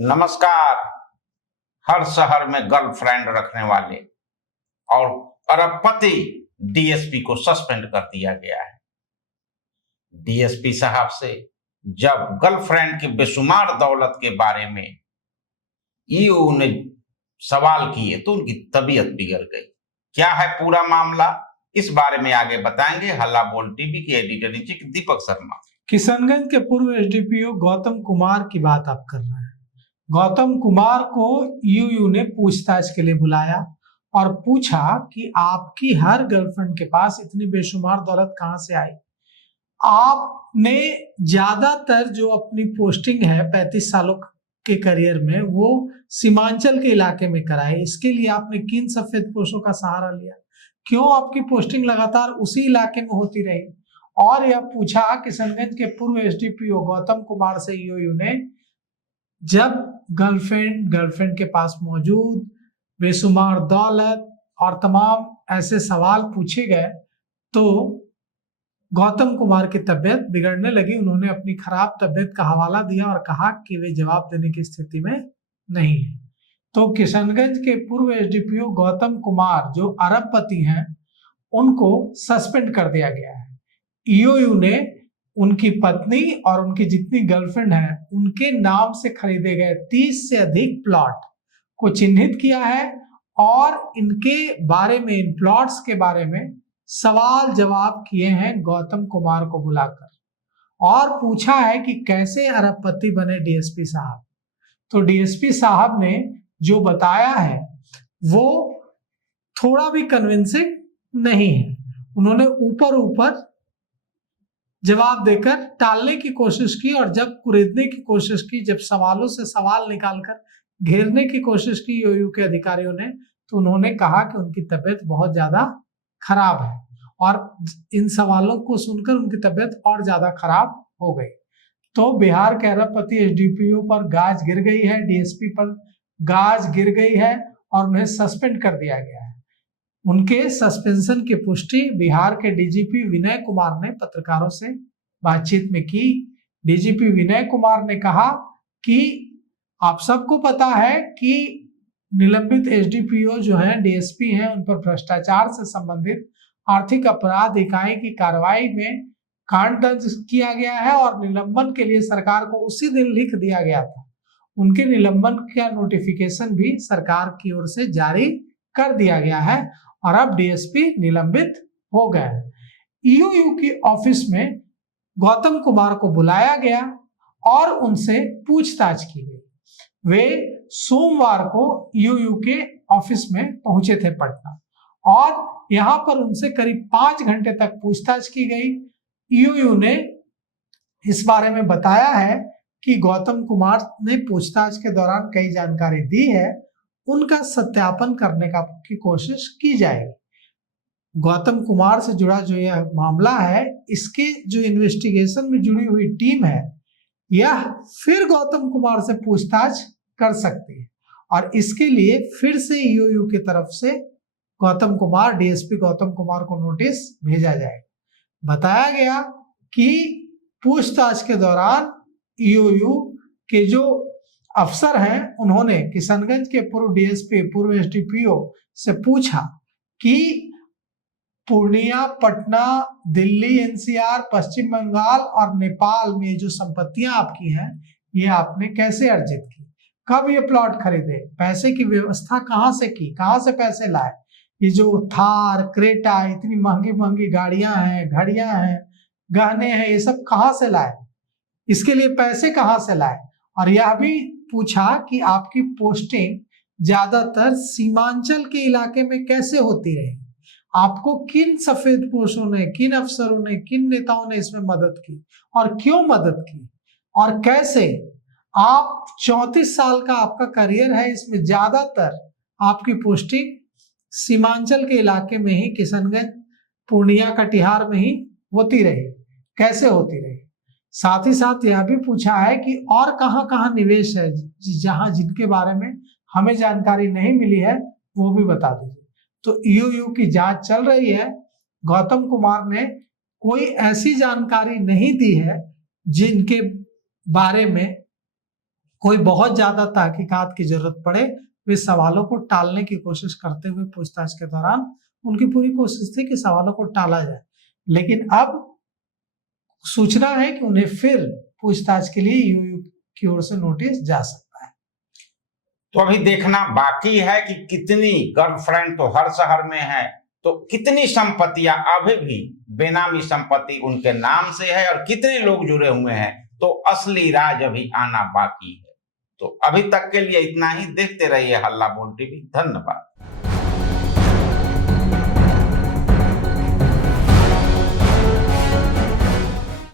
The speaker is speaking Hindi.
नमस्कार। हर शहर में गर्लफ्रेंड रखने वाले और अरबपति डीएसपी को सस्पेंड कर दिया गया है। डीएसपी साहब से जब गर्लफ्रेंड की बेशुमार दौलत के बारे में ईओ ने सवाल किए तो उनकी तबीयत बिगड़ गई। क्या है पूरा मामला, इस बारे में आगे बताएंगे हल्ला बोल टीवी के editor in chief Deepak Sharma. Kishanganj के पूर्व एसडीपीओ गौतम कुमार की बात आप कर रहे हैं। गौतम कुमार को ईओयू ने पूछताछ के लिए बुलाया और पूछा कि आपकी हर गर्लफ्रेंड के पास इतनी बेशुमार दौलत कहां से आई। आपने ज्यादातर जो अपनी पोस्टिंग है 35 सालों के करियर में वो सीमांचल के इलाके में कराई। इसके लिए आपने किन सफेद पोशों का सहारा लिया? क्यों आपकी पोस्टिंग लगातार उसी इलाके में होती रही? और यह पूछा किशनगंज के पूर्व एसडीपीओ गौतम कुमार से ईओयू ने, जब गर्लफ्रेंड के पास मौजूद बेशुमार दौलत और तमाम ऐसे सवाल पूछे गए तो गौतम कुमार की तबीयत बिगड़ने लगी। उन्होंने अपनी खराब तबीयत का हवाला दिया और कहा कि वे जवाब देने की स्थिति में नहीं है। तो किशनगंज के पूर्व एसडीपीओ गौतम कुमार जो अरबपति हैं उनको सस्पेंड कर दिया गया है। ईओयू ने उनकी पत्नी और उनकी जितनी गर्लफ्रेंड है उनके नाम से खरीदे गए 30 से अधिक प्लॉट को चिन्हित किया है और इनके बारे में, इन प्लॉट्स के बारे में सवाल जवाब किए हैं गौतम कुमार को बुलाकर और पूछा है कि कैसे अरबपति बने डीएसपी साहब। तो डीएसपी साहब ने जो बताया है वो थोड़ा भी कन्विंसिंग नहीं है। उन्होंने ऊपर ऊपर जवाब देकर टालने की कोशिश की और जब कुरेदने की कोशिश की, जब सवालों से सवाल निकालकर घेरने की कोशिश की ईओयू के अधिकारियों ने, तो उन्होंने कहा कि उनकी तबीयत बहुत ज्यादा खराब है और इन सवालों को सुनकर उनकी तबीयत और ज्यादा खराब हो गई। तो बिहार के अरबपति एसडीपीओ पर गाज गिर गई है, डीएसपी पर गाज गिर गई है और उन्हें सस्पेंड कर दिया गया है। उनके सस्पेंशन की पुष्टि बिहार के डीजीपी विनय कुमार ने पत्रकारों से बातचीत में की। डीजीपी विनय कुमार ने कहा कि आप सबको पता है कि निलंबित एसडीपीओ जो हैं, डीएसपी हैं, उन पर भ्रष्टाचार से संबंधित आर्थिक अपराध इकाई की कार्रवाई में कांड दर्ज किया गया है और निलंबन के लिए सरकार को उसी दिन लिख दिया गया था। उनके निलंबन का नोटिफिकेशन भी सरकार की ओर से जारी कर दिया गया है और अब डीएसपी निलंबित हो गए। ईओयू की ऑफिस में गौतम कुमार को बुलाया गया और उनसे पूछताछ की गई। वे सोमवार को ईओयू के ऑफिस में पहुंचे थे पटना और यहां पर उनसे करीब 5 घंटे तक पूछताछ की गई। ईओयू ने इस बारे में बताया है कि गौतम कुमार ने पूछताछ के दौरान कई जानकारी दी है, उनका सत्यापन करने की कोशिश की जाएगी। गौतम कुमार से जुड़ा जो यह मामला है, इसके जो इन्वेस्टिगेशन में जुड़ी हुई टीम है यह फिर गौतम कुमार से पूछताछ कर सकती है और इसके लिए फिर से ईओयू की तरफ से डीएसपी गौतम कुमार को नोटिस भेजा जाएगा। बताया गया कि पूछताछ के दौरान ईओयू के जो अफसर हैं उन्होंने किशनगंज के पूर्व डीएसपी, पूर्व एसडीपीओ से पूछा कि पूर्णिया, पटना, दिल्ली, एनसीआर, पश्चिम बंगाल और नेपाल में जो संपत्तियां आपकी हैं ये आपने कैसे अर्जित की, कब ये प्लॉट खरीदे, पैसे की व्यवस्था कहां से की, कहां से पैसे लाए, ये जो थार, क्रेटा, इतनी महंगी महंगी गाड़ियां हैं, घड़ियां हैं, गहने हैं, ये सब कहां से लाए, इसके लिए पैसे कहां से लाए। और यह भी पूछा कि आपकी पोस्टिंग ज्यादातर सीमांचल के इलाके में कैसे होती रही, आपको किन सफेद पोशों ने, किन अफसरों ने, किन नेताओं ने इसमें मदद की और क्यों मदद की और कैसे। आप 34 साल का आपका करियर है, इसमें ज्यादातर आपकी पोस्टिंग सीमांचल के इलाके में ही, किशनगंज, पूर्णिया, कटिहार में ही होती रही, कैसे होती रही। साथ ही साथ यह भी पूछा है कि और कहां कहां निवेश है जहां जिनके बारे में हमें जानकारी नहीं मिली है वो भी बता दीजिए। तो ईओयू की जांच चल रही है। गौतम कुमार ने कोई ऐसी जानकारी नहीं दी है जिनके बारे में कोई बहुत ज्यादा तहकीकात की जरूरत पड़े, वे सवालों को टालने की कोशिश करते हुए पूछताछ के दौरान उनकी पूरी कोशिश थी कि सवालों को टाला जाए, लेकिन अब सूचना है कि उन्हें फिर पूछताछ के लिए यूयू की ओर से नोटिस जा सकता है। तो अभी देखना बाकी है कि कितनी गर्लफ्रेंड तो हर शहर में है, तो कितनी संपत्तियां अभी भी बेनामी संपत्ति उनके नाम से है और कितने लोग जुड़े हुए हैं, तो असली राज अभी आना बाकी है। तो अभी तक के लिए इतना ही। देखते रहिए हल्ला बोल टीवी। धन्यवाद।